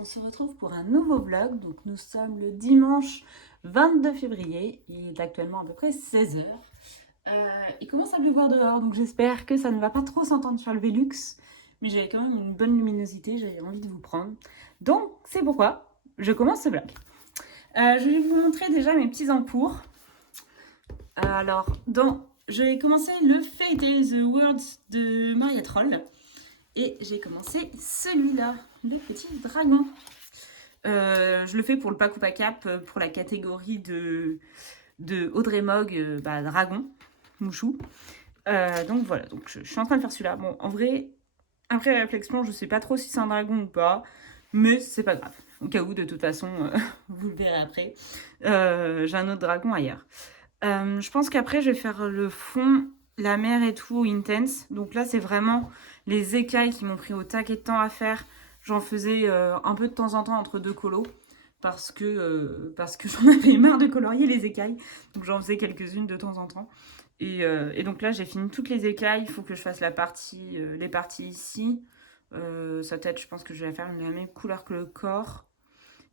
on se retrouve pour un nouveau vlog. Donc nous sommes le dimanche 22 février, il est actuellement à peu près 16 heures. Il commence à pleuvoir dehors, donc j'espère que ça ne va pas trop s'entendre sur le Velux. Mais j'avais quand même une bonne luminosité, j'avais envie de vous prendre. Donc c'est pourquoi je commence ce vlog. Je vais vous montrer déjà mes petits encours. Je vais commencer le Fate Tales The Worlds de Maria Troll. Et j'ai commencé celui-là, le petit dragon. Je le fais pour le pack ou pas cap, pour la catégorie de Audrey Mogg, dragon, mouchou. Donc voilà, donc je suis en train de faire celui-là. Bon, en vrai, après réflexion, je sais pas trop si c'est un dragon ou pas, mais c'est pas grave. Au cas où, de toute façon, vous le verrez après. J'ai un autre dragon ailleurs. Je pense qu'après, je vais faire le fond, la mer et tout, intense. Donc là, c'est vraiment les écailles qui m'ont pris au taquet de temps à faire. J'en faisais un peu de temps en temps entre deux colos parce que j'en avais marre de colorier les écailles. Donc j'en faisais quelques-unes de temps en temps. Et donc là, j'ai fini toutes les écailles. Il faut que je fasse les parties ici. Sa tête, je pense que je vais faire la même couleur que le corps.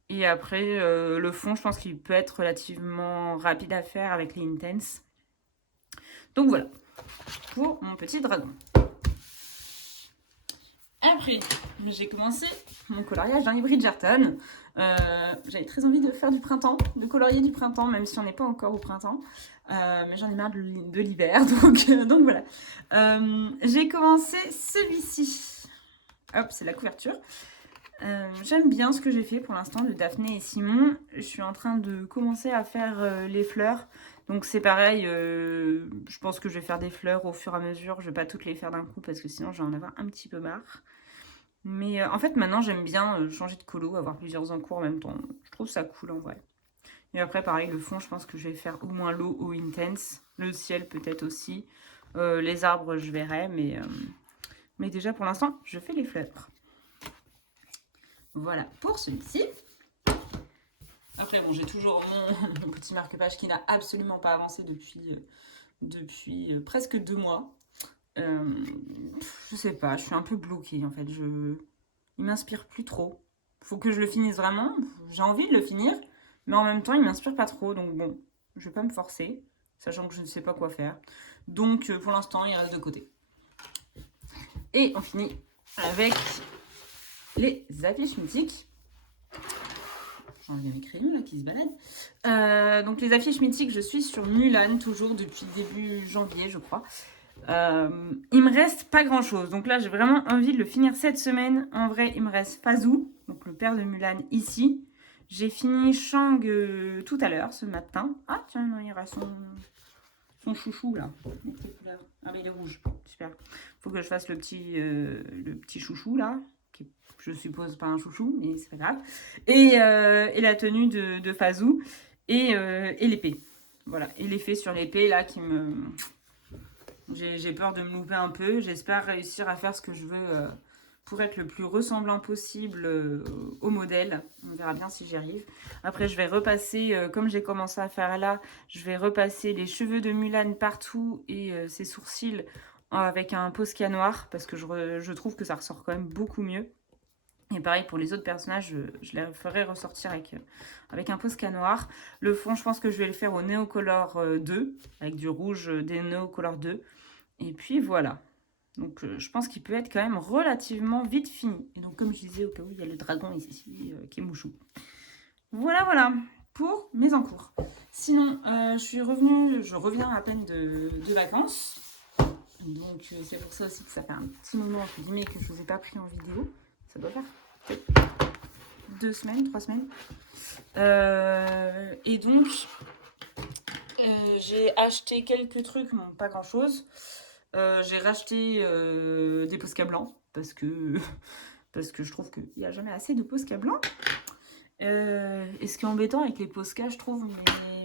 Et après, le fond, je pense qu'il peut être relativement rapide à faire avec les intense. Donc voilà, pour mon petit dragon. Après, j'ai commencé mon coloriage dans les Bridgerton. J'avais très envie de faire du printemps, de colorier du printemps, même si on n'est pas encore au printemps. Mais j'en ai marre de l'hiver, donc voilà. J'ai commencé celui-ci. Hop, c'est la couverture. J'aime bien ce que j'ai fait pour l'instant de Daphné et Simon. Je suis en train de commencer à faire les fleurs. Donc c'est pareil, je pense que je vais faire des fleurs au fur et à mesure. Je vais pas toutes les faire d'un coup parce que sinon je vais en avoir un petit peu marre. Mais en fait maintenant j'aime bien changer de colo, avoir plusieurs encours en même temps. Je trouve ça cool en vrai. Et après pareil, le fond je pense que je vais faire au moins l'eau ou intense. Le ciel peut-être aussi. Les arbres je verrai, mais déjà pour l'instant je fais les fleurs. Voilà pour celui-ci. Après, bon, j'ai toujours mon petit marque-page qui n'a absolument pas avancé depuis presque 2 mois. Je sais pas, je suis un peu bloquée en fait. Il m'inspire plus trop. Faut que je le finisse vraiment. J'ai envie de le finir, mais en même temps, il m'inspire pas trop. Donc bon, je vais pas me forcer, sachant que je ne sais pas quoi faire. Donc pour l'instant, il reste de côté. Et on finit avec les affiches mythiques. J'ai enlevé mes crayons là qui se baladent. Donc les affiches mythiques, je suis sur Mulan toujours depuis début janvier, je crois. Il me reste pas grand chose. Donc là, j'ai vraiment envie de le finir cette semaine. En vrai, il me reste Fazou, donc le père de Mulan ici. J'ai fini Shang tout à l'heure, ce matin. Ah tiens, non, il y aura son chouchou là. Ah mais il est rouge, super. Faut que je fasse le petit chouchou là. Je suppose pas un chouchou, mais c'est pas grave. Et la tenue de Fazou et l'épée. Voilà, et l'effet sur l'épée là qui me... J'ai peur de me louper un peu. J'espère réussir à faire ce que je veux pour être le plus ressemblant possible au modèle. On verra bien si j'y arrive. Après, je vais repasser, comme j'ai commencé à faire là, je vais repasser les cheveux de Mulan partout et ses sourcils avec un Posca noir parce que je trouve que ça ressort quand même beaucoup mieux. Et pareil pour les autres personnages, je les ferai ressortir avec un Posca noir. Le fond, je pense que je vais le faire au Neocolor 2, avec du rouge des Neocolor 2. Et puis voilà. Donc je pense qu'il peut être quand même relativement vite fini. Et donc comme je disais, au cas où il y a le dragon ici qui est mouchou. Voilà pour mes encours. Sinon, je reviens à peine de vacances. Donc c'est pour ça aussi que ça fait un petit moment entre guillemets que je ne vous ai pas pris en vidéo. Ça doit faire 2 semaines, 3 semaines. Et donc, j'ai acheté quelques trucs, bon, pas grand chose. J'ai racheté des Posca blancs parce que je trouve qu'il n'y a jamais assez de Posca blancs. Et ce qui est embêtant avec les Posca, je trouve,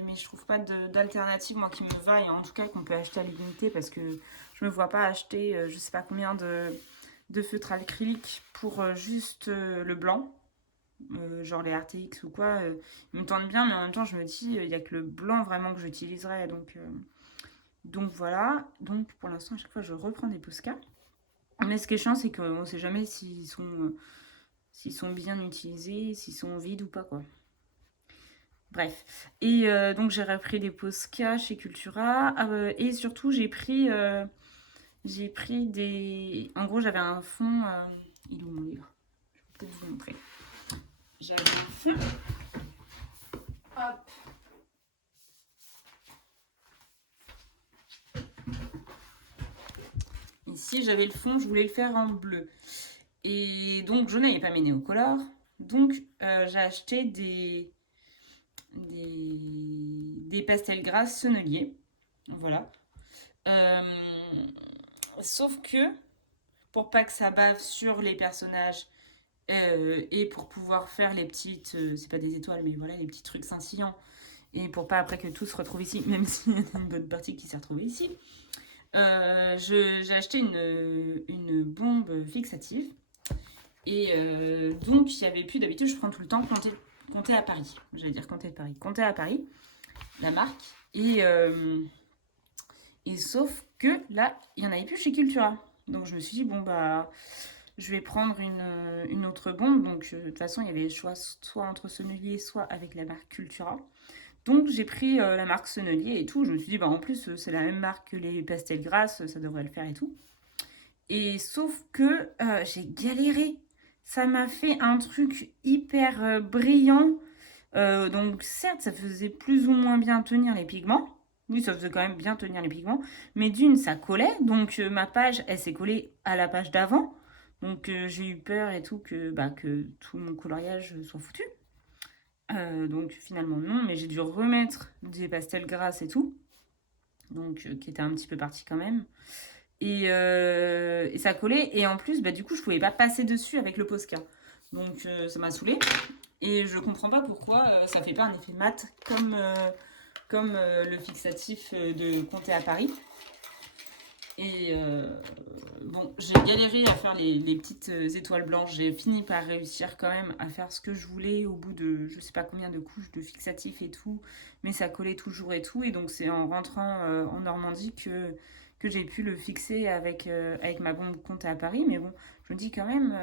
mais je trouve pas d'alternative, moi, qui me va, et en tout cas qu'on peut acheter à l'unité parce que je me vois pas acheter je sais pas combien de feutres acryliques pour juste le blanc. Genre les RTX ou quoi, ils me tentent bien, mais en même temps je me dis il n'y a que le blanc vraiment que j'utiliserai, donc voilà. Donc pour l'instant à chaque fois je reprends des Posca, mais ce qui est chiant c'est qu'on ne sait jamais s'ils sont s'ils sont bien utilisés, s'ils sont vides ou pas, quoi. Bref. Et donc, j'ai repris des Posca chez Cultura. Et surtout, j'ai pris des... En gros, j'avais un fond... Il est où mon livre? Je vais peut-être vous montrer. J'avais un fond... Hop. Ici, j'avais le fond, je voulais le faire en bleu. Et donc, je n'avais pas mes néocolores. Donc, j'ai acheté des pastels gras senneliers. Voilà. Sauf que, pour pas que ça bave sur les personnages et pour pouvoir faire les petites... c'est pas des étoiles, mais voilà, les petits trucs scintillants. Et pour pas après que tout se retrouve ici, même s'il y a une bonne partie qui s'est retrouvée ici. J'ai acheté une bombe fixative. Et donc, il n'y avait plus d'habitude, je prends tout le temps compter à Paris. J'allais dire compter de Paris. Compter à Paris, la marque. Et sauf que là, il n'y en avait plus chez Cultura. Donc, je me suis dit, bon, bah, je vais prendre une autre bombe. Donc, de toute façon, il y avait le choix soit entre Sennelier, soit avec la marque Cultura. Donc, j'ai pris la marque Sennelier et tout. Je me suis dit, bah, en plus, c'est la même marque que les pastels grasses, ça devrait le faire et tout. Et sauf que j'ai galéré. Ça m'a fait un truc hyper brillant. Donc certes, ça faisait plus ou moins bien tenir les pigments. Oui, ça faisait quand même bien tenir les pigments. Mais d'une, ça collait. Donc ma page, elle s'est collée à la page d'avant. Donc j'ai eu peur et tout que tout mon coloriage soit foutu. Donc finalement non, mais j'ai dû remettre des pastels grasses et tout. Donc qui était un petit peu parti quand même. Et ça collait. Et en plus, du coup, je pouvais pas passer dessus avec le Posca. Donc ça m'a saoulée. Et je comprends pas pourquoi ça fait pas un effet mat comme le fixatif de Comté à Paris. Et bon, j'ai galéré à faire les petites étoiles blanches. J'ai fini par réussir quand même à faire ce que je voulais au bout de je sais pas combien de couches de fixatif et tout. Mais ça collait toujours et tout. Et donc c'est en rentrant en Normandie que j'ai pu le fixer avec ma bombe Comté à Paris. Mais bon, je me dis quand même...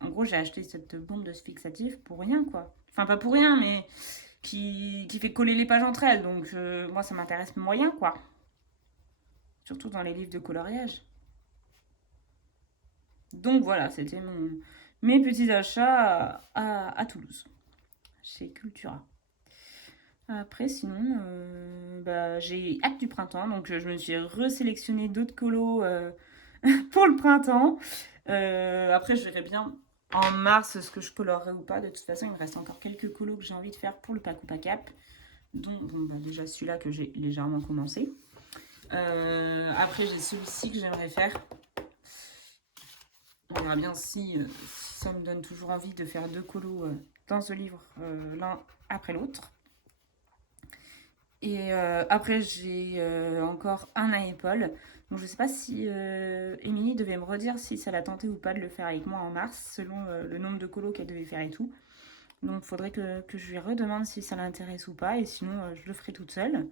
en gros, j'ai acheté cette bombe de fixatif pour rien, quoi. Enfin, pas pour rien, mais qui fait coller les pages entre elles. Donc, moi, ça m'intéresse moyen, quoi. Surtout dans les livres de coloriage. Donc, voilà, c'était mes petits achats à Toulouse, chez Cultura. Après, sinon, j'ai hâte du printemps. Donc, je me suis resélectionné d'autres colos pour le printemps. Après, je verrai bien en mars ce que je colorerai ou pas. De toute façon, il me reste encore quelques colos que j'ai envie de faire pour le Paco Pacap. Donc, déjà celui-là que j'ai légèrement commencé. Après, j'ai celui-ci que j'aimerais faire. On verra bien si ça me donne toujours envie de faire deux colos dans ce livre, l'un après l'autre. Et après, j'ai encore un à épaule. Donc, je ne sais pas si Émilie devait me redire si ça l'a tenté ou pas de le faire avec moi en mars, selon le nombre de colos qu'elle devait faire et tout. Donc, il faudrait que je lui redemande si ça l'intéresse ou pas. Et sinon, je le ferai toute seule.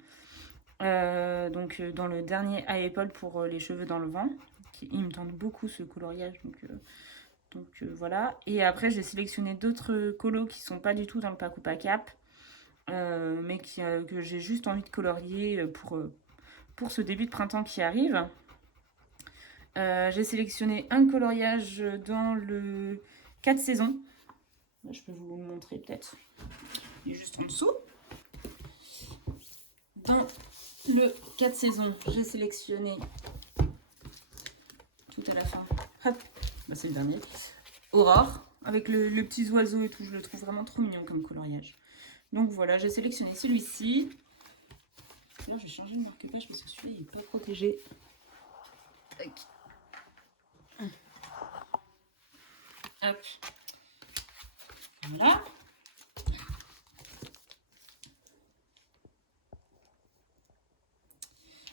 Donc, dans le dernier à épaule pour les cheveux dans le vent. Il me tente beaucoup ce coloriage. Donc voilà. Et après, j'ai sélectionné d'autres colos qui ne sont pas du tout dans le Paco Pacap. Mais que j'ai juste envie de colorier pour ce début de printemps qui arrive. J'ai sélectionné un coloriage dans le 4 saisons. Là, je peux vous le montrer peut-être. Il est juste en dessous. Dans le 4 saisons, j'ai sélectionné tout à la fin. Hop, c'est le dernier. Aurore, avec le petit oiseau et tout. Je le trouve vraiment trop mignon comme coloriage. Donc voilà, j'ai sélectionné celui-ci. D'ailleurs, je vais changer le marque-page parce que celui-là, il n'est pas protégé. Tac. Hop. Voilà.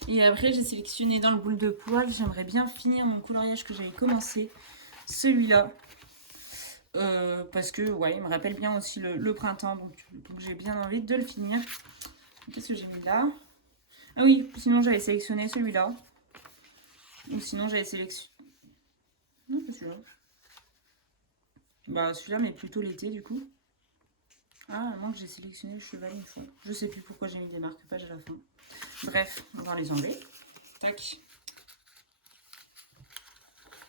Et après, j'ai sélectionné dans le boule de poil. J'aimerais bien finir mon coloriage que j'avais commencé. Celui-là. Parce que, ouais, il me rappelle bien aussi le printemps. Donc j'ai bien envie de le finir. Qu'est-ce que j'ai mis là? Ah oui, sinon j'avais sélectionné celui-là. Ou sinon j'avais sélectionné... Non, pas celui-là. Bah celui-là, mais plutôt l'été du coup. Ah, à moins que j'ai sélectionné le cheval une fois. Je sais plus pourquoi j'ai mis des marque-pages à la fin. Bref, on va les enlever. Tac.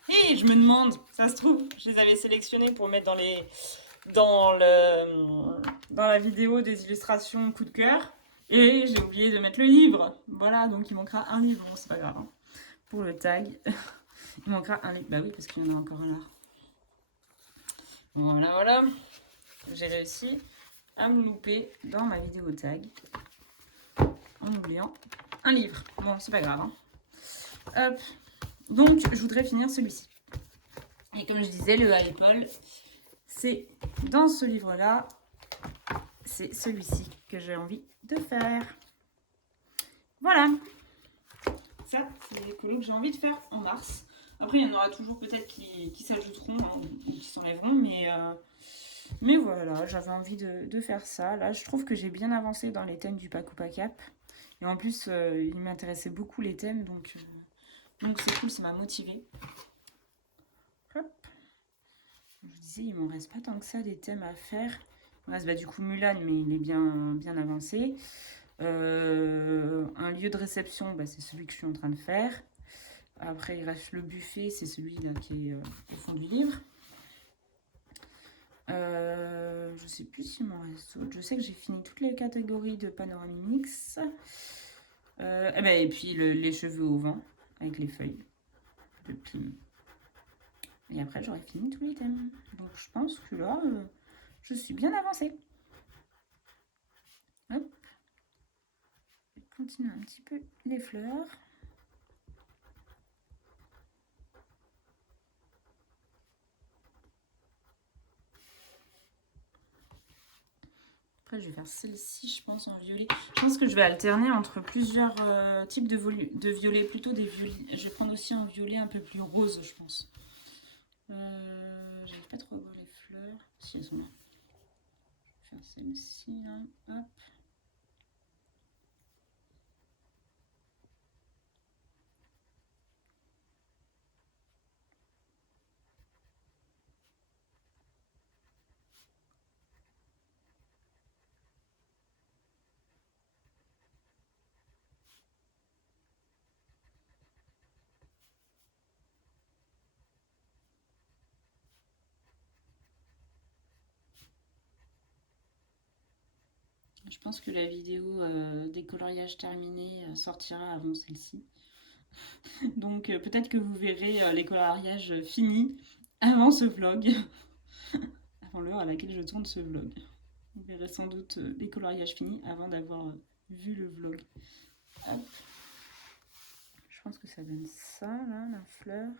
Et je me demande, ça se trouve, je les avais sélectionnés pour mettre dans la vidéo des illustrations coup de cœur. Et j'ai oublié de mettre le livre. Voilà, donc il manquera un livre. Bon, c'est pas grave. Hein. Pour le tag, il manquera un livre. Bah oui, parce qu'il y en a encore un là. Voilà, voilà. J'ai réussi à me louper dans ma vidéo tag en oubliant un livre. Bon, c'est pas grave. Hein. Hop. Donc, je voudrais finir celui-ci. Et comme je disais, le Harry Potter, c'est dans ce livre-là, c'est celui-ci que j'ai envie de faire. Voilà. Ça, c'est les colos que j'ai envie de faire en mars. Après, il y en aura toujours peut-être qui s'ajouteront hein, ou qui s'enlèveront, mais voilà, j'avais envie de faire ça. Là, je trouve que j'ai bien avancé dans les thèmes du Paco Pacap. Et en plus, il m'intéressait beaucoup les thèmes, donc c'est cool, ça m'a motivée. Hop. Je vous disais, il m'en reste pas tant que ça des thèmes à faire. Il me reste du coup Mulan, mais il est bien avancé. Un lieu de réception, c'est celui que je suis en train de faire. Après, il reste le buffet, c'est celui-là qui est au fond du livre. Je sais plus s'il m'en reste d'autres. Je sais que j'ai fini toutes les catégories de Panoramix. Et puis les cheveux au vent, avec les feuilles de Plim. Et après, j'aurai fini tous les thèmes. Donc, je pense que là, je suis bien avancée. Hop. Je vais continuer un petit peu les fleurs. Après, je vais faire celle-ci, je pense, en violet. Je pense que je vais alterner entre plusieurs types de violet, plutôt des violets. Je vais prendre aussi un violet un peu plus rose, je pense. J'arrive pas trop à voir les fleurs. Si, elles sont là. Je vais faire celle-ci, là. Hop. Je pense que la vidéo des coloriages terminés sortira avant celle-ci. Donc peut-être que vous verrez les coloriages finis avant ce vlog. Avant l'heure à laquelle je tourne ce vlog. Vous verrez sans doute les coloriages finis avant d'avoir vu le vlog. Hop. Je pense que ça donne ça, là, la fleur.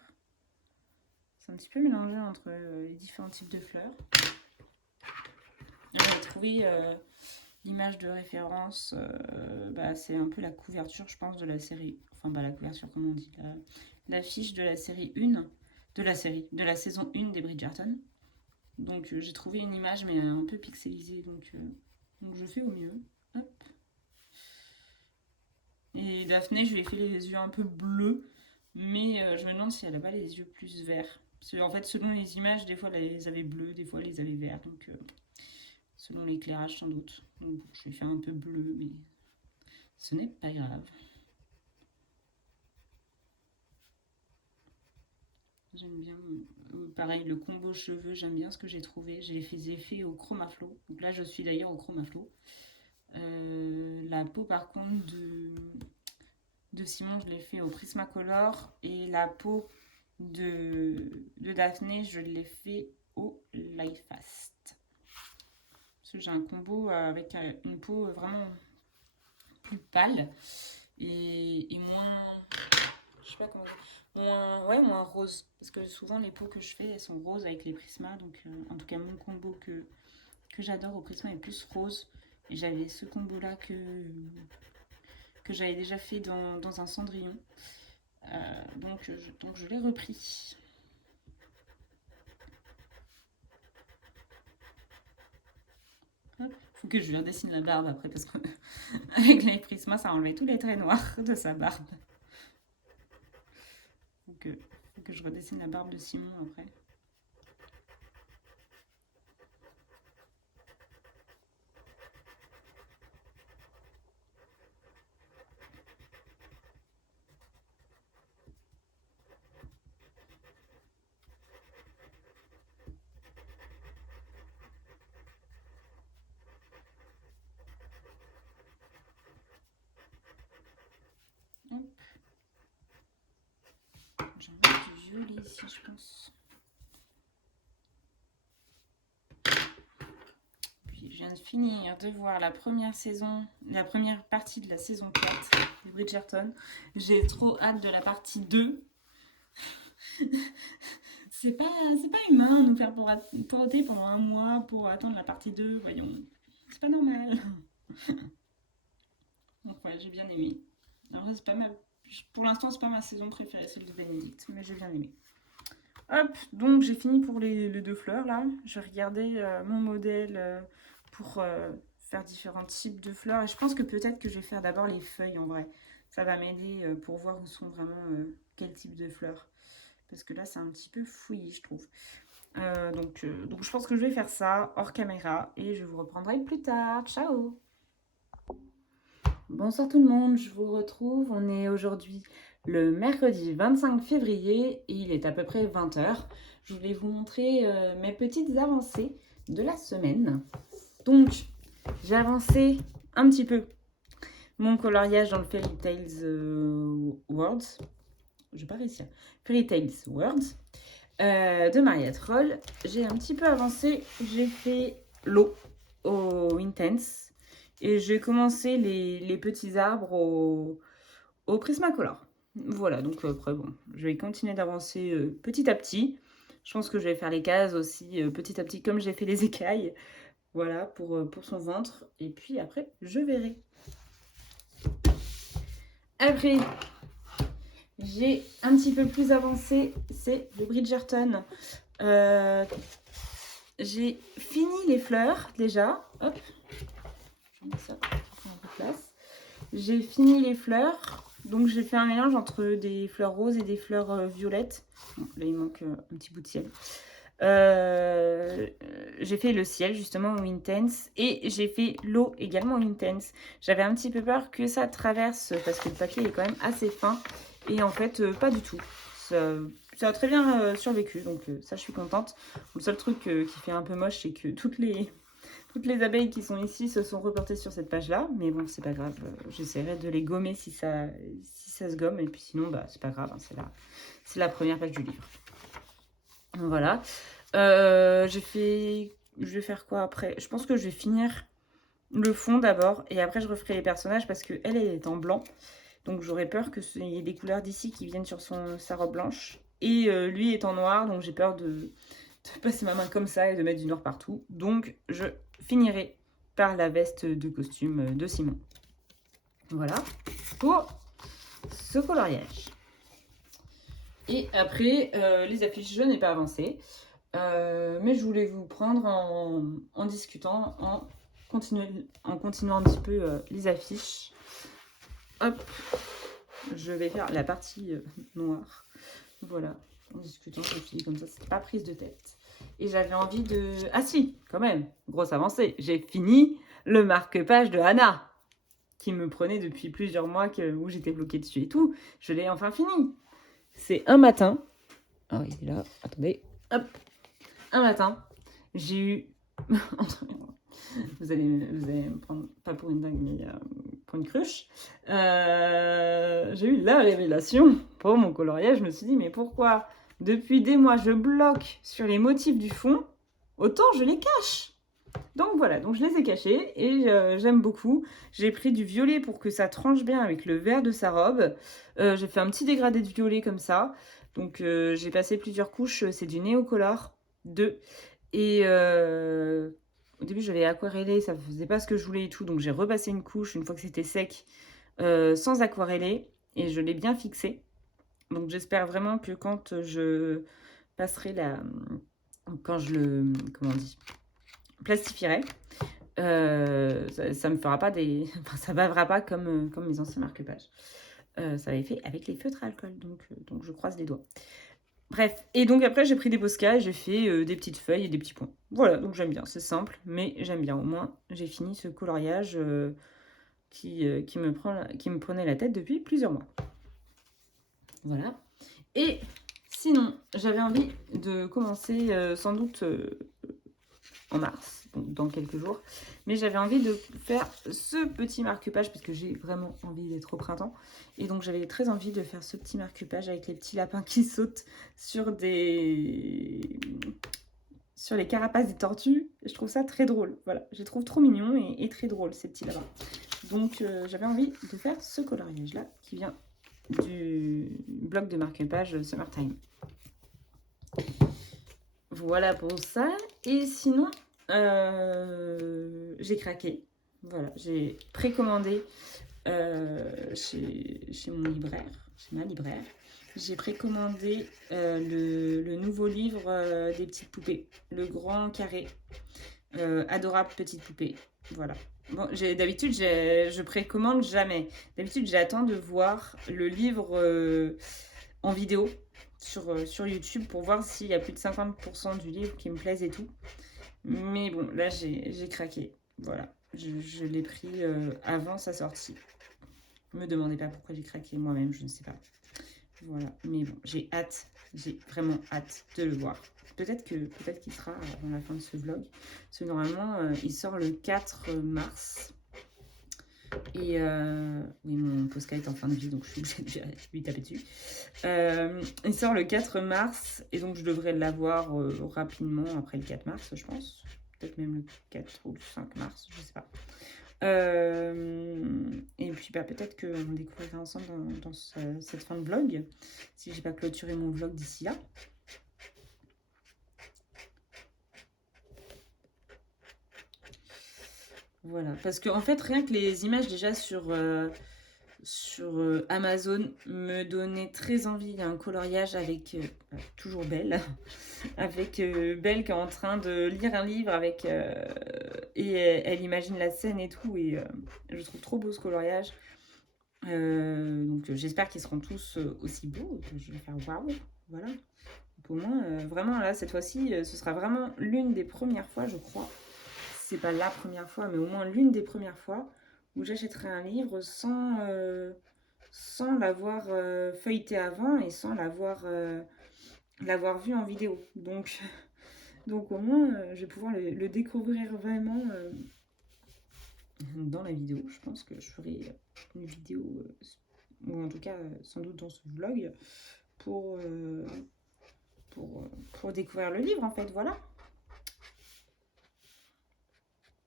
C'est un petit peu mélangé entre les différents types de fleurs. J'avais trouvé l'image de référence, c'est un peu la couverture, je pense, de la série. Enfin, la couverture, comme on dit. L'affiche de la série 1, de la saison 1 des Bridgerton. Donc, j'ai trouvé une image, mais un peu pixelisée. Donc je fais au mieux. Hop. Et Daphné, je lui ai fait les yeux un peu bleus. Mais je me demande si elle n'a pas les yeux plus verts. Parce que, en fait, selon les images, des fois, elle les avait bleus, des fois, elle les avait verts. Donc, selon l'éclairage, sans doute. Donc, je vais faire un peu bleu, mais ce n'est pas grave. J'aime bien. Pareil, le combo cheveux, j'aime bien ce que j'ai trouvé. J'ai fait au Chromaflow. Donc là, je suis d'ailleurs au Chromaflow. La peau, par contre, de Simon, je l'ai fait au Prismacolor. Et la peau de Daphné, je l'ai fait au Light Fast. Parce que j'ai un combo avec une peau vraiment plus pâle et moins... Je sais pas comment dire. Moins rose. Parce que souvent, les peaux que je fais, elles sont roses avec les Prisma. Donc, en tout cas, mon combo que j'adore au Prisma est plus rose. Et j'avais ce combo-là que j'avais déjà fait dans un Cendrillon. Donc je l'ai repris. Faut que je lui redessine la barbe après parce qu'avec les Prisma, ça a enlevé tous les traits noirs de sa barbe. Faut que je redessine la barbe de Simon après. ici, je pense. Puis je viens de finir de voir la première partie de la saison 4 de Bridgerton. J'ai trop hâte de la partie 2. C'est pas humain de nous faire poter pendant un mois pour attendre la partie 2, voyons. C'est pas normal. Donc ouais, j'ai bien aimé. Alors c'est pas mal. Pour l'instant, c'est pas ma saison préférée, celle de Bénédicte, mais j'ai bien aimé. Hop, donc j'ai fini pour les 2 fleurs là. Je regardais mon modèle pour faire différents types de fleurs. Et je pense que peut-être que je vais faire d'abord les feuilles en vrai. Ça va m'aider pour voir où sont vraiment quel type de fleurs. Parce que là, c'est un petit peu fouillis, je trouve. Donc je pense que je vais faire ça hors caméra et je vous reprendrai plus tard. Ciao! Bonsoir tout le monde, je vous retrouve. On est aujourd'hui le mercredi 25 février et il est à peu près 20h. Je voulais vous montrer mes petites avancées de la semaine. Donc, j'ai avancé un petit peu mon coloriage dans le Fairy Tales Worlds. Je vais pas réussir. Fairy Tales Worlds de Maria Troll. J'ai un petit peu avancé. J'ai fait l'eau au Intense. Et j'ai commencé les petits arbres au Prismacolor. Voilà, donc après, bon, je vais continuer d'avancer petit à petit. Je pense que je vais faire les cases aussi petit à petit, comme j'ai fait les écailles. Voilà, pour son ventre. Et puis après, je verrai. Après, j'ai un petit peu plus avancé, c'est le Bridgerton. J'ai fini les fleurs déjà. Hop, je mets ça, un peu de place. J'ai fini les fleurs. Donc j'ai fait un mélange entre des fleurs roses et des fleurs violettes. Bon, là il manque un petit bout de ciel. J'ai fait le ciel justement au Intense et j'ai fait l'eau également au Intense. J'avais un petit peu peur que ça traverse parce que le papier est quand même assez fin et en fait pas du tout. Ça a très bien survécu, donc ça je suis contente. Le seul truc qui fait un peu moche, c'est que toutes les abeilles qui sont ici se sont reportées sur cette page-là, mais bon, c'est pas grave. J'essaierai de les gommer si ça se gomme, et puis sinon, bah, c'est pas grave, hein, c'est la première page du livre. Voilà. Je vais faire quoi après? Je pense que je vais finir le fond d'abord, et après je referai les personnages parce que elle est en blanc. Donc j'aurais peur qu'il y ait des couleurs d'ici qui viennent sur sa robe blanche. Et lui est en noir, donc j'ai peur de passer ma main comme ça et de mettre du noir partout. Donc je finirai par la veste de costume de Simon. Voilà pour ce coloriage. Et après, les affiches, je n'ai pas avancé. Mais je voulais vous prendre en discutant, en continuant un petit peu les affiches. Hop, je vais faire la partie noire. Voilà, en discutant, je me suis dit comme ça, c'était pas prise de tête. Et j'avais envie de... Ah si, quand même, grosse avancée. J'ai fini le marque-page de Hannah, qui me prenait depuis plusieurs mois où j'étais bloquée dessus et tout. Je l'ai enfin fini. C'est un matin. Ah, il est là, attendez. Hop. Un matin, j'ai eu... vous allez me prendre, pas pour une dingue, mais pour une cruche. J'ai eu la révélation pour mon coloriage. Je me suis dit, mais pourquoi depuis des mois je bloque sur les motifs du fond, autant je les cache. Donc voilà, donc je les ai cachés et j'aime beaucoup. J'ai pris du violet pour que ça tranche bien avec le vert de sa robe. J'ai fait un petit dégradé de violet comme ça. Donc j'ai passé plusieurs couches, c'est du Neocolor 2. Et au début, j'avais aquarellé, ça faisait pas ce que je voulais et tout. Donc j'ai repassé une couche une fois que c'était sec, sans aquareller. Et je l'ai bien fixé. Donc j'espère vraiment que quand je passerai quand je le... Comment on dit, plastifierai, ça me fera pas des... Enfin, ça bavera pas comme mes anciens marque-pages. Ça avait fait avec les feutres à alcool. Donc je croise les doigts. Bref, et donc après j'ai pris des Posca et j'ai fait des petites feuilles et des petits points. Voilà, donc j'aime bien, c'est simple, mais j'aime bien. Au moins, j'ai fini ce coloriage qui me prenait la tête depuis plusieurs mois. Voilà. Et sinon, j'avais envie de commencer sans doute en mars, donc dans quelques jours. Mais j'avais envie de faire ce petit marque-page parce que j'ai vraiment envie d'être au printemps. Et donc j'avais très envie de faire ce petit marque-page avec les petits lapins qui sautent sur sur les carapaces des tortues. Je trouve ça très drôle. Voilà, je les trouve trop mignons et très drôles ces petits lapins. Donc j'avais envie de faire ce coloriage-là qui vient du blog de marque-page Summertime. Voilà pour ça. Et sinon, j'ai craqué. Voilà, j'ai précommandé chez mon libraire, chez ma libraire. J'ai précommandé le nouveau livre des petites poupées, le grand carré. Adorable petite poupée. Voilà. Bon, d'habitude, je précommande jamais. D'habitude, j'attends de voir le livre en vidéo sur YouTube pour voir s'il y a plus de 50% du livre qui me plaise et tout. Mais bon, là, j'ai craqué. Voilà. Je l'ai pris avant sa sortie. Ne me demandez pas pourquoi j'ai craqué moi-même, je ne sais pas. Voilà. Mais bon, j'ai hâte. J'ai vraiment hâte de le voir. Peut-être qu'il sera avant la fin de ce vlog. Parce que normalement, il sort le 4 mars. Et oui, mon Posca est en fin de vie, donc je suis obligée de lui taper dessus. Il sort le 4 mars, et donc je devrais l'avoir rapidement après le 4 mars, je pense. Peut-être même le 4 ou le 5 mars, je sais pas. Et puis bah, peut-être qu'on découvrira ensemble dans cette fin de vlog, si j'ai pas clôturé mon vlog d'ici là. Voilà, parce que en fait, rien que les images déjà sur Amazon me donnaient très envie. Il y a un coloriage avec toujours Belle, avec Belle qui est en train de lire un livre avec et elle imagine la scène et tout. Et je trouve trop beau ce coloriage. Donc j'espère qu'ils seront tous aussi beaux. Que je vais faire waouh, voilà. Donc, au moins, vraiment là, cette fois-ci, ce sera vraiment l'une des premières fois, je crois. C'est pas la première fois, mais au moins l'une des premières fois où j'achèterai un livre sans l'avoir feuilleté avant et sans l'avoir vu en vidéo. Donc au moins, je vais pouvoir le découvrir vraiment dans la vidéo. Je pense que je ferai une vidéo, ou en tout cas sans doute dans ce vlog, pour découvrir le livre en fait, voilà.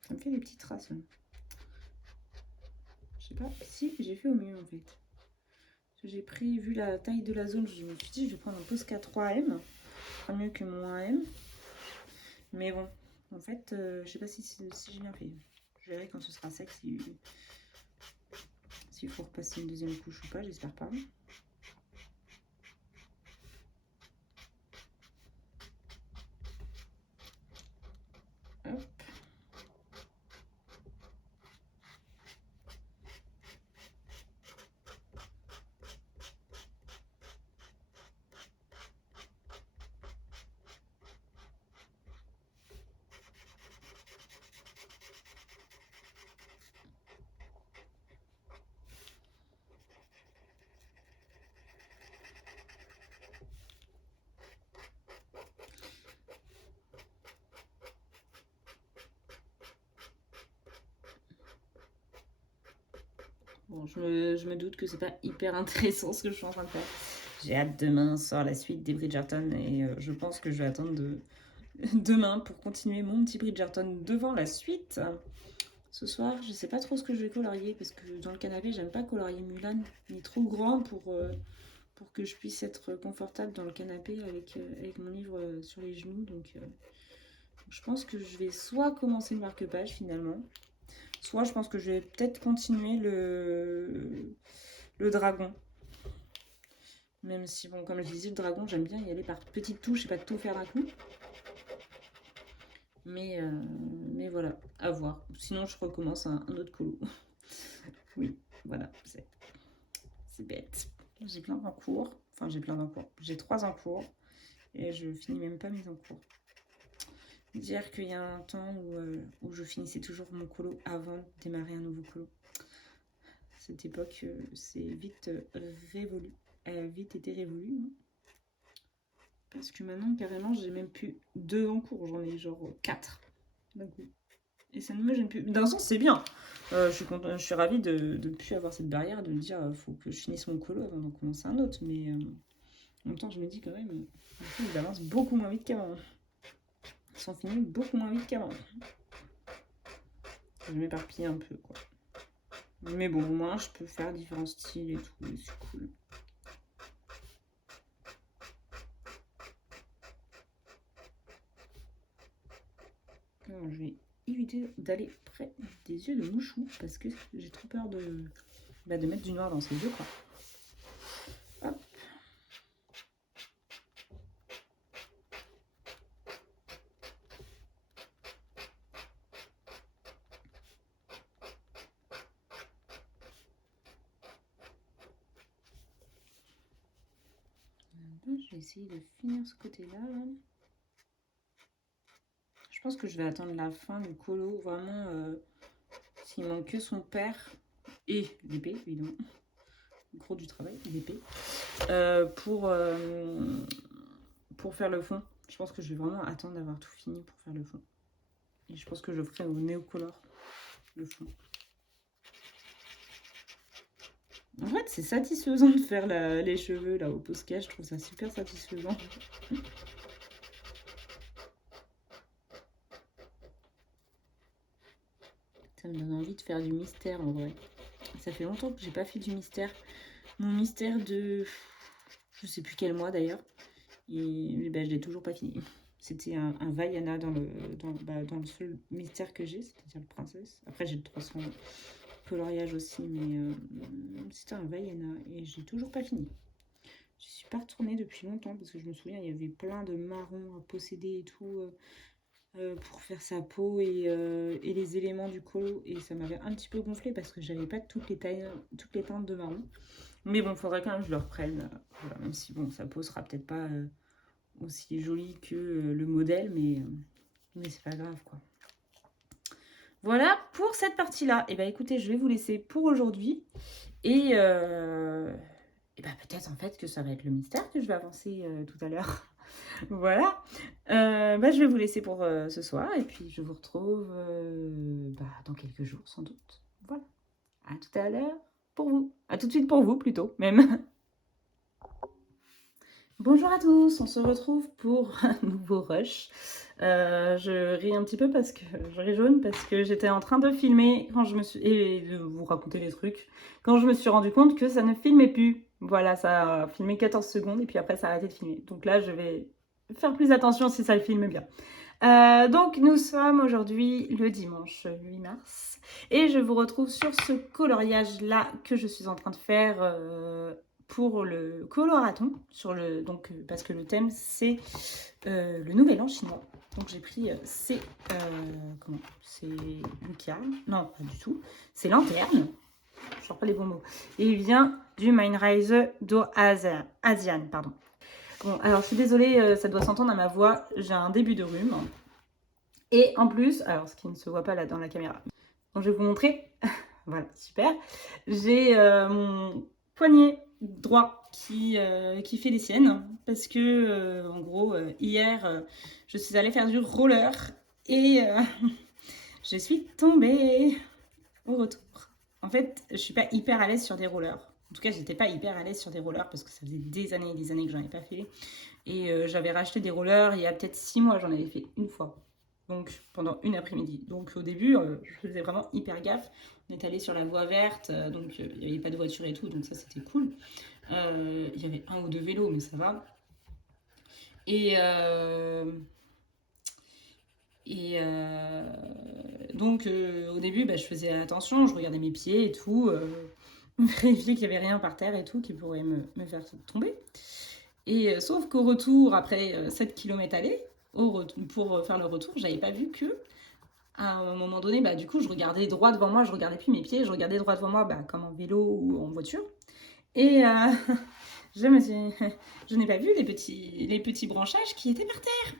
Ça me fait des petites traces. Hein. Je sais pas si j'ai fait au mieux en fait. J'ai pris, vu la taille de la zone, je me suis dit je vais prendre un Posca 3M. Pas mieux que mon 1M. Mais bon, en fait, je sais pas si j'ai bien fait. Je verrai quand ce sera sec s'il faut repasser une deuxième couche ou pas, j'espère pas. Hop. Bon, je me doute que c'est pas hyper intéressant ce que je suis en train de faire. J'ai hâte, demain sort la suite des Bridgerton et je pense que je vais attendre demain pour continuer mon petit Bridgerton devant la suite. Ce soir, je sais pas trop ce que je vais colorier parce que dans le canapé, j'aime pas colorier Mulan. Il est trop grand pour que je puisse être confortable dans le canapé avec mon livre sur les genoux. Donc, je pense que je vais soit commencer le marque-page finalement, soit je pense que je vais peut-être continuer le dragon. Même si, bon, comme je disais, le dragon, j'aime bien y aller par petites touches et pas tout faire d'un coup. Mais voilà, à voir. Sinon, je recommence un autre colo. Oui, voilà, c'est bête. J'ai plein d'encours. Enfin, j'ai plein d'encours. J'ai 3 encours et je finis même pas mes encours. Dire qu'il y a un temps où je finissais toujours mon colo avant de démarrer un nouveau colo. Cette époque, c'est vite révolu. Elle a vite été révolue. Hein. Parce que maintenant, carrément, j'ai même plus 2 en cours. J'en ai genre 4. d'un coup. Et ça ne me gêne plus. D'un sens, c'est bien. Je suis ravie de ne plus avoir cette barrière, de me dire faut que je finisse mon colo avant d'en commencer un autre. Mais en même temps, je me dis quand même, il avance beaucoup moins vite qu'avant. Ils sont finis beaucoup moins vite qu'avant. Je m'éparpille un peu, quoi. Mais bon, au moins, je peux faire différents styles et tout, et c'est cool. Alors, je vais éviter d'aller près des yeux de Mouchou parce que j'ai trop peur de mettre du noir dans ses yeux, quoi. Hop. Je vais essayer de finir ce côté-là. Je pense que je vais attendre la fin du colo, vraiment, s'il manque que son père et l'épée, évidemment. Le gros du travail, l'épée. Pour faire le fond. Je pense que je vais vraiment attendre d'avoir tout fini pour faire le fond. Et je pense que je ferai au néocolor le fond. En fait, c'est satisfaisant de faire les cheveux là au Posca. Je trouve ça super satisfaisant. Ça me donne envie de faire du mystère en vrai. Ça fait longtemps que j'ai pas fait du mystère. Mon mystère de... Je sais plus quel mois d'ailleurs. Et ben, je l'ai toujours pas fini. C'était un Vaiana dans le seul mystère que j'ai, c'est-à-dire le princesse. Après j'ai le 300 coloriage aussi, mais c'était un Vaiana et j'ai toujours pas fini. Je suis pas retournée depuis longtemps parce que je me souviens il y avait plein de marrons à posséder et tout pour faire sa peau et les éléments du colo, et ça m'avait un petit peu gonflé parce que j'avais pas toutes les teintes de marron. Mais bon, il faudrait quand même que je le reprenne, voilà, même si bon, sa peau sera peut-être pas aussi jolie que le modèle, mais c'est pas grave quoi. Voilà pour cette partie-là. Et bah écoutez, je vais vous laisser pour aujourd'hui. Et bah peut-être en fait que ça va être le mystère que je vais avancer tout à l'heure. Voilà. Bah, je vais vous laisser pour ce soir. Et puis je vous retrouve dans quelques jours sans doute. Voilà. À tout à l'heure pour vous. À tout de suite pour vous plutôt même. Bonjour à tous, on se retrouve pour un nouveau rush. Je ris un petit peu parce que je ris jaune parce que j'étais en train de filmer quand je me suis et de vous raconter des trucs quand je me suis rendu compte que ça ne filmait plus. Voilà, ça a filmé 14 secondes et puis après ça a arrêté de filmer. Donc là, je vais faire plus attention si ça le filme bien. Donc nous sommes aujourd'hui le dimanche 8 mars et je vous retrouve sur ce coloriage là que je suis en train de faire pour le coloraton, parce que le thème c'est le nouvel an chinois. Donc j'ai pris c'est lucarne, non pas du tout, c'est lanterne, je sors pas les bons mots, et il vient du Mindrise do Asian, pardon. Bon, alors je suis désolée, ça doit s'entendre à ma voix, j'ai un début de rhume. Et en plus, alors ce qui ne se voit pas là dans la caméra, donc je vais vous montrer, voilà, super. J'ai mon poignet droit qui fait des siennes, parce que en gros, hier, je suis allée faire du roller et je suis tombée au retour. En fait, je suis pas hyper à l'aise sur des rollers. En tout cas, j'étais pas hyper à l'aise sur des rollers parce que ça faisait des années et des années que j'en ai pas fait. Et j'avais racheté des rollers il y a peut-être 6 mois, j'en avais fait une fois. Donc pendant une après-midi. Donc au début, je faisais vraiment hyper gaffe. On est allé sur la voie verte, donc il n'y avait pas de voiture et tout, donc ça c'était cool. Il y avait 1 ou 2 vélos, mais ça va. Et donc au début, je faisais attention, je regardais mes pieds et tout, vérifier qu'il n'y avait rien par terre et tout qui pourrait me faire tomber. Et sauf qu'au retour, après 7 km aller, pour faire le retour, j'avais pas vu que à un moment donné, du coup, je regardais droit devant moi, je regardais plus mes pieds, je regardais droit devant moi comme en vélo ou en voiture. Et je n'ai pas vu les petits branchages qui étaient par terre.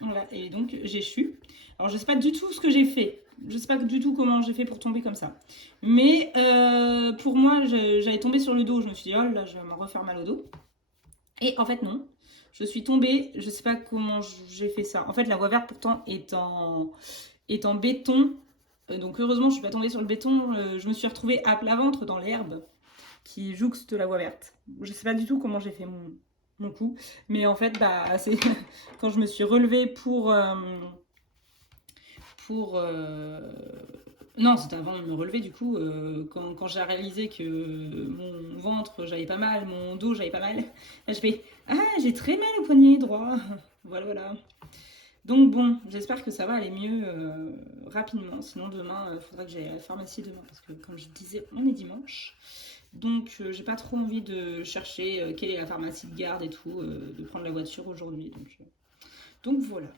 Voilà, et donc j'ai chu. Alors je sais pas du tout ce que j'ai fait. Je sais pas du tout comment j'ai fait pour tomber comme ça. Mais pour moi, j'avais tombé sur le dos. Je me suis dit, oh là, je vais me refaire mal au dos. Et en fait, non. Je suis tombée. Je sais pas comment j'ai fait ça. En fait, la voie verte, pourtant, est en est en béton. Donc heureusement, je suis pas tombée sur le béton. Je me suis retrouvée à plat ventre dans l'herbe qui jouxte la voie verte. Je sais pas du tout comment j'ai fait mon coup, mais en fait, bah, c'est quand je me suis relevée non, c'était avant de me relever du coup, quand j'ai réalisé que mon ventre, j'avais pas mal, mon dos, j'avais pas mal, là je fais « Ah, j'ai très mal au poignet droit !» Voilà, voilà. Donc bon, j'espère que ça va aller mieux rapidement. Sinon demain, il faudra que j'aille à la pharmacie demain, parce que comme je disais, on est dimanche. Donc j'ai pas trop envie de chercher quelle est la pharmacie de garde et tout, de prendre la voiture aujourd'hui. Donc voilà.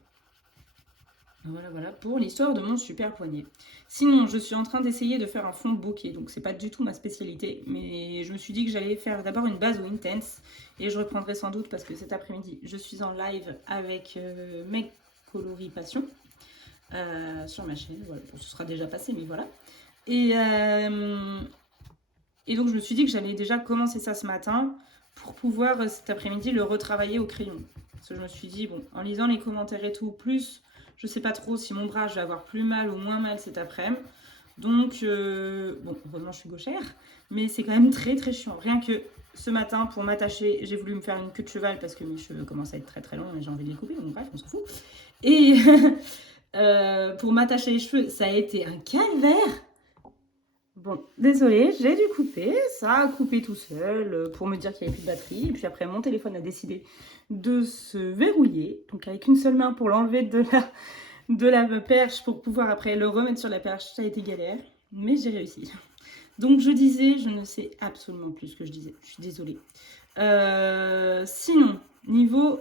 Voilà, voilà pour l'histoire de mon super poignet. Sinon, je suis en train d'essayer de faire un fond de bokeh, donc c'est pas du tout ma spécialité, mais je me suis dit que j'allais faire d'abord une base au Intense, et je reprendrai sans doute parce que cet après-midi, je suis en live avec mes coloris passion sur ma chaîne. Voilà, bon, ce sera déjà passé, mais voilà. Et donc, je me suis dit que j'allais déjà commencer ça ce matin pour pouvoir cet après-midi le retravailler au crayon. Parce que je me suis dit, bon, en lisant les commentaires et tout, plus je sais pas trop si mon bras, je vais avoir plus mal ou moins mal cet après-midi. Donc, bon, heureusement, je suis gauchère, mais c'est quand même très très chiant. Rien que ce matin, pour m'attacher, j'ai voulu me faire une queue de cheval parce que mes cheveux commencent à être très très longs et j'ai envie de les couper. Donc, bref, on s'en fout. Et pour m'attacher les cheveux, ça a été un calvaire. Bon, désolée, j'ai dû couper. Ça a coupé tout seul pour me dire qu'il n'y avait plus de batterie. Et puis après, mon téléphone a décidé de se verrouiller. Donc avec une seule main pour l'enlever de la perche pour pouvoir après le remettre sur la perche. Ça a été galère, mais j'ai réussi. Donc je disais, je ne sais absolument plus ce que je disais. Je suis désolée. Sinon, niveau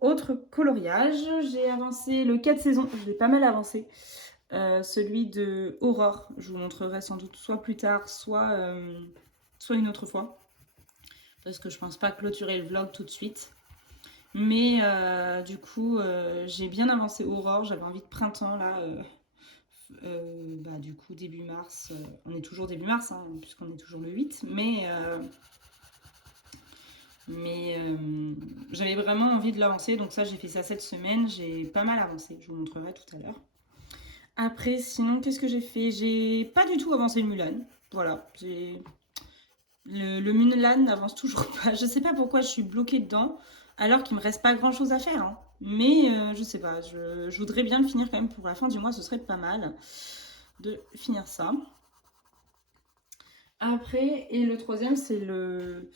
autre coloriage, j'ai avancé le 4 saisons. Je l'ai pas mal avancé. Celui de Aurore, je vous montrerai sans doute soit plus tard, soit une autre fois. Parce que je pense pas clôturer le vlog tout de suite. Mais du coup, j'ai bien avancé Aurore. J'avais envie de printemps là. Bah, du coup, début mars. On est toujours début mars, hein, puisqu'on est toujours le 8. Mais j'avais vraiment envie de l'avancer. Donc ça, j'ai fait ça cette semaine. J'ai pas mal avancé. Je vous montrerai tout à l'heure. Après, sinon, qu'est-ce que j'ai fait? J'ai pas du tout avancé le Mulan. Voilà, le Mulan n'avance toujours pas. Je sais pas pourquoi je suis bloquée dedans, alors qu'il me reste pas grand-chose à faire. Hein. Mais je sais pas, je voudrais bien le finir quand même pour la fin du mois. Ce serait pas mal de finir ça. Après, et le troisième, c'est le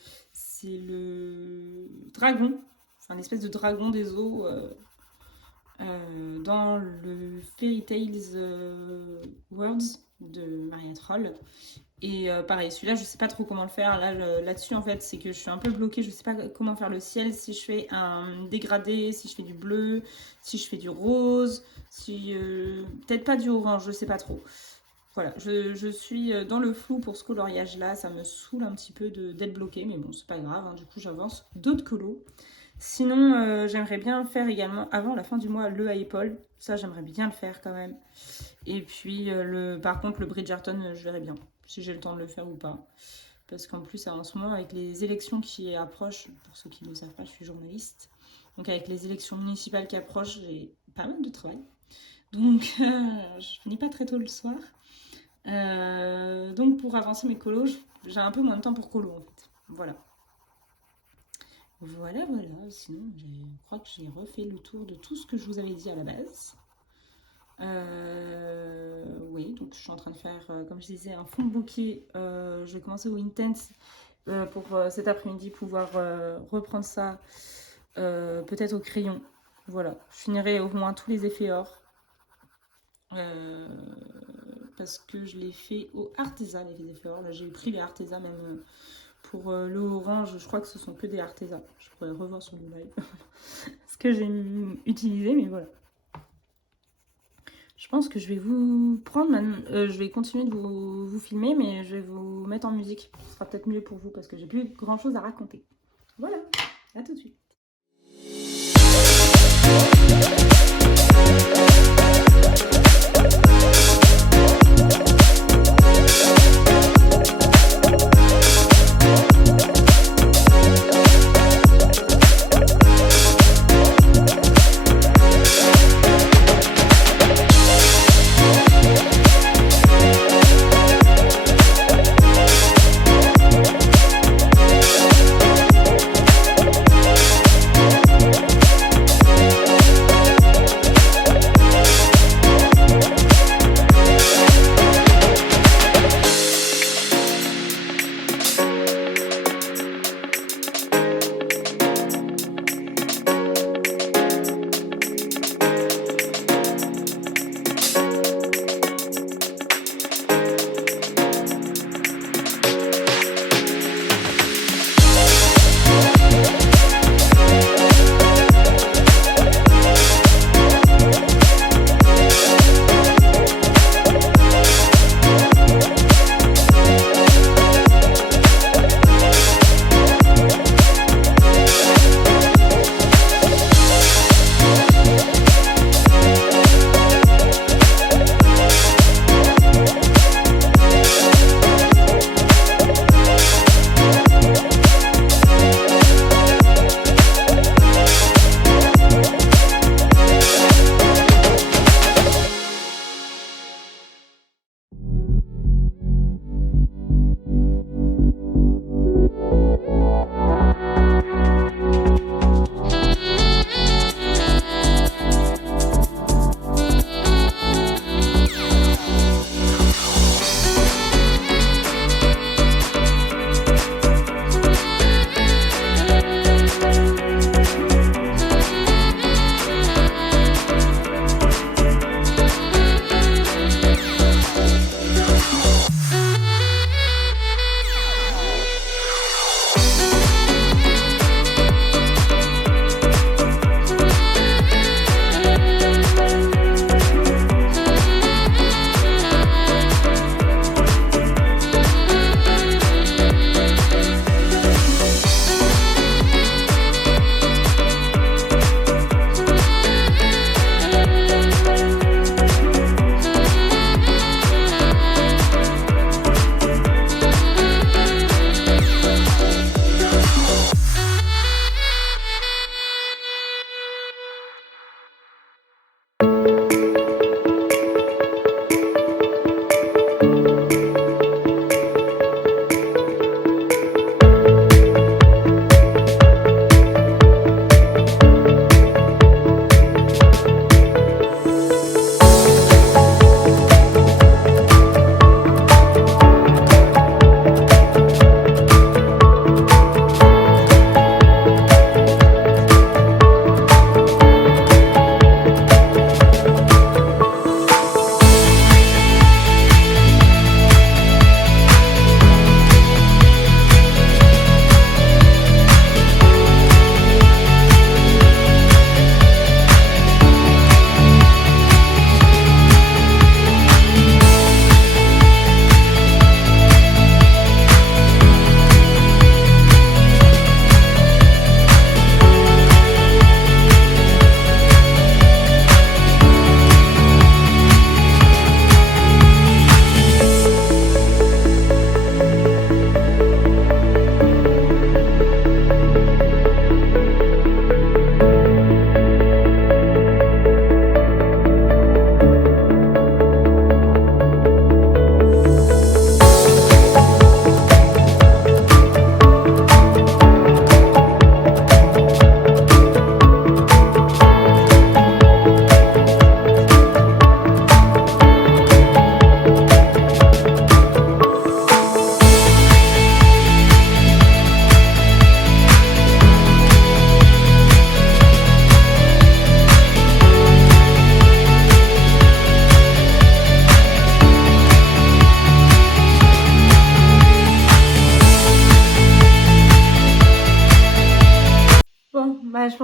dragon. Enfin, l'espèce de dragon des eaux... dans le Fairy Tales Worlds de Maria Troll. Et pareil, celui-là, je sais pas trop comment le faire. Là-dessus, en fait, c'est que je suis un peu bloquée. Je sais pas comment faire le ciel. Si je fais un dégradé, si je fais du bleu, si je fais du rose, si peut-être pas du orange, je sais pas trop. Voilà, je suis dans le flou pour ce coloriage-là. Ça me saoule un petit peu d'être bloquée, mais bon, c'est pas grave. Hein. Du coup, j'avance d'autres colos. Sinon, j'aimerais bien faire également, avant la fin du mois, le à épaule. Ça, j'aimerais bien le faire quand même. Et puis, par contre, le Bridgerton, je verrai bien si j'ai le temps de le faire ou pas. Parce qu'en plus, en ce moment, avec les élections qui approchent, pour ceux qui ne le savent pas, je suis journaliste. Donc, avec les élections municipales qui approchent, j'ai pas mal de travail. Donc, je finis pas très tôt le soir. Donc, pour avancer mes colos, j'ai un peu moins de temps pour colo, en fait. Voilà. Voilà, voilà. Sinon, je crois que j'ai refait le tour de tout ce que je vous avais dit à la base. Oui, donc je suis en train de faire, comme je disais, un fond de bouquet. Je vais commencer au Intense pour cet après-midi pouvoir reprendre ça peut-être au crayon. Voilà, je finirai au moins tous les effets or. Parce que je l'ai fait au Arteza, les effets or. Là, j'ai pris les Arteza même... Pour le orange, je crois que ce sont que des Arteza. Je pourrais revoir sur le live ce que j'ai utilisé, mais voilà. Je pense que je vais vous prendre maintenant. Je vais continuer de vous filmer, mais je vais vous mettre en musique. Ce sera peut-être mieux pour vous parce que j'ai plus grand chose à raconter. Voilà, à tout de suite.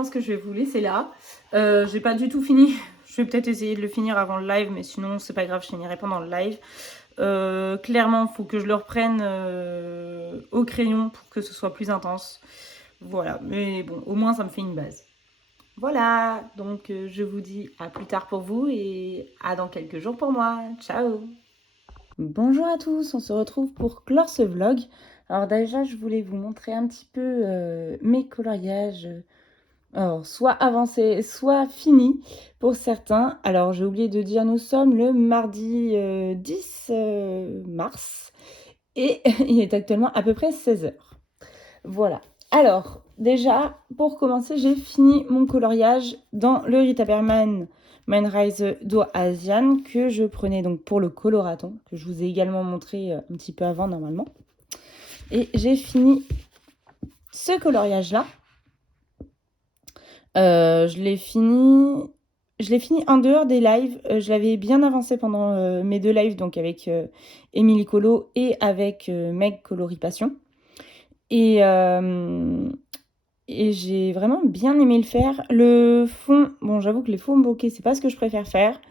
pense que je vais vous laisser là. J'ai pas du tout fini. Je vais peut-être essayer de le finir avant le live, mais sinon c'est pas grave, je finirai pendant le live. Clairement, il faut que je le reprenne au crayon pour que ce soit plus intense. Voilà, mais bon, au moins ça me fait une base. Voilà, donc je vous dis à plus tard pour vous et à dans quelques jours pour moi. Ciao! Bonjour à tous, on se retrouve pour clore ce vlog. Alors déjà, je voulais vous montrer un petit peu mes coloriages. Alors, soit avancés, soit finis pour certains. Alors, j'ai oublié de dire, nous sommes le mardi 10 mars et il est actuellement à peu près 16 h. Voilà. Alors, déjà, pour commencer, j'ai fini mon coloriage dans le Rita Berman Mindrise Do Asian que je prenais donc pour le coloraton, que je vous ai également montré un petit peu avant normalement. Et j'ai fini ce coloriage-là. Je l'ai fini en dehors des lives. Je l'avais bien avancé pendant mes 2 lives, donc avec Émilie Colo et avec Meg Coloripassion. Et j'ai vraiment bien aimé le faire. Le fond, bon, j'avoue que les fonds bokeh, c'est pas ce que je préfère faire.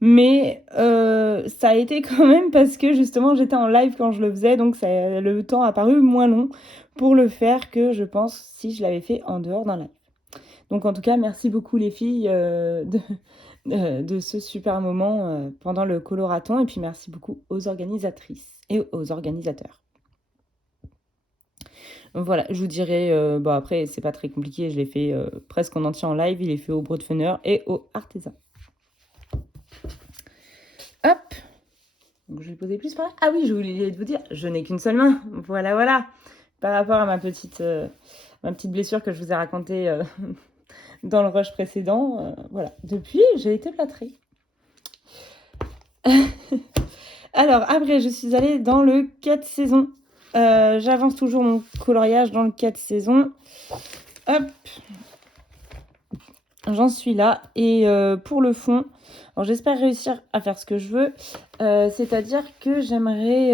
Mais ça a été quand même parce que justement j'étais en live quand je le faisais, donc le temps a paru moins long pour le faire que je pense si je l'avais fait en dehors d'un live. Donc en tout cas, merci beaucoup les filles de ce super moment pendant le coloraton. Et puis merci beaucoup aux organisatrices et aux organisateurs. Voilà, je vous dirai, bon après c'est pas très compliqué, je l'ai fait presque en entier en live. Il est fait au Broadfunner et au Artisan. Hop, donc je vais poser plus par là. Ah oui, je voulais vous dire, je n'ai qu'une seule main. Voilà, voilà. Par rapport à ma petite blessure que je vous ai racontée dans le rush précédent, voilà. Depuis, j'ai été plâtrée. Alors, après, je suis allée dans le 4 saisons. J'avance toujours mon coloriage dans le 4 saisons. Hop. J'en suis là. Et pour le fond, alors j'espère réussir à faire ce que je veux. C'est-à-dire que j'aimerais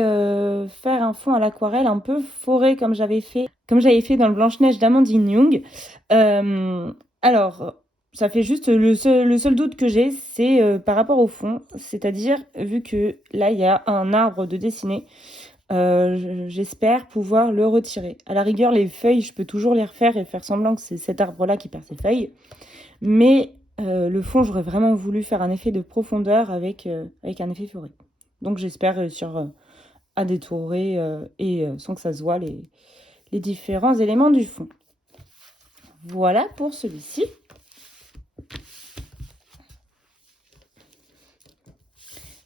faire un fond à l'aquarelle un peu forêt comme j'avais fait dans le Blanche-Neige d'Amandine Young. Alors, ça fait juste le seul doute que j'ai, c'est par rapport au fond. C'est-à-dire, vu que là, il y a un arbre de dessiner, j'espère pouvoir le retirer. À la rigueur, les feuilles, je peux toujours les refaire et faire semblant que c'est cet arbre-là qui perd ses feuilles. Mais le fond, j'aurais vraiment voulu faire un effet de profondeur avec un effet forêt. Donc j'espère réussir à détourer et sans que ça se voit les différents éléments du fond. Voilà pour celui-ci.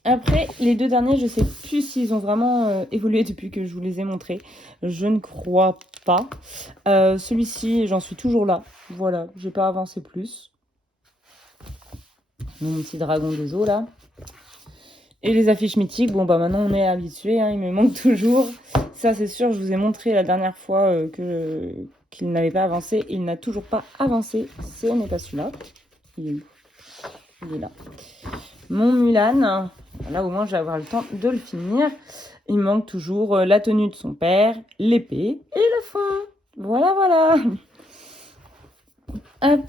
Après, les 2 derniers, je ne sais plus s'ils ont vraiment évolué depuis que je vous les ai montrés. Je ne crois pas. Celui-ci, j'en suis toujours là. Voilà, j'ai pas avancé plus. Mon petit dragon des eaux, là. Et les affiches mythiques, bon, bah maintenant on est habitué, hein, il me manque toujours. Ça, c'est sûr, je vous ai montré la dernière fois qu'il n'avait pas avancé. Il n'a toujours pas avancé. Ce n'est pas celui-là. Il est où? Il est là. Mon Mulan. Là, au moins, je vais avoir le temps de le finir. Il me manque toujours la tenue de son père, l'épée et le fond. Voilà, voilà. Hop.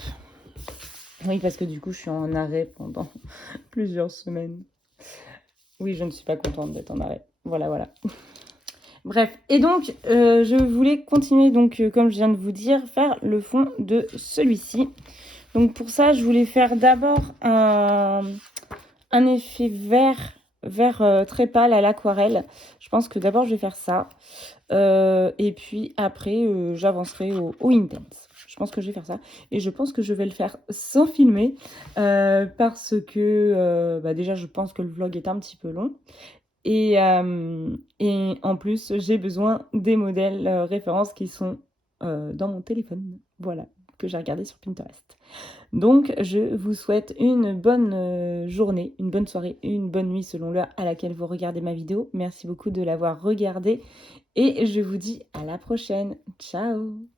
Oui, parce que du coup, je suis en arrêt pendant plusieurs semaines. Oui, je ne suis pas contente d'être en arrêt. Voilà, voilà. Bref, et donc, je voulais continuer, donc, comme je viens de vous dire, faire le fond de celui-ci. Donc, pour ça, je voulais faire d'abord un effet vert très pâle à l'aquarelle. Je pense que d'abord, je vais faire ça. Et puis, après, j'avancerai au Intense. Je pense que je vais faire ça. Et je pense que je vais le faire sans filmer. Parce que, déjà, je pense que le vlog est un petit peu long. Et en plus, j'ai besoin des modèles références qui sont dans mon téléphone. Voilà, que j'ai regardé sur Pinterest. Donc, je vous souhaite une bonne journée, une bonne soirée, une bonne nuit selon l'heure à laquelle vous regardez ma vidéo. Merci beaucoup de l'avoir regardée et je vous dis à la prochaine. Ciao!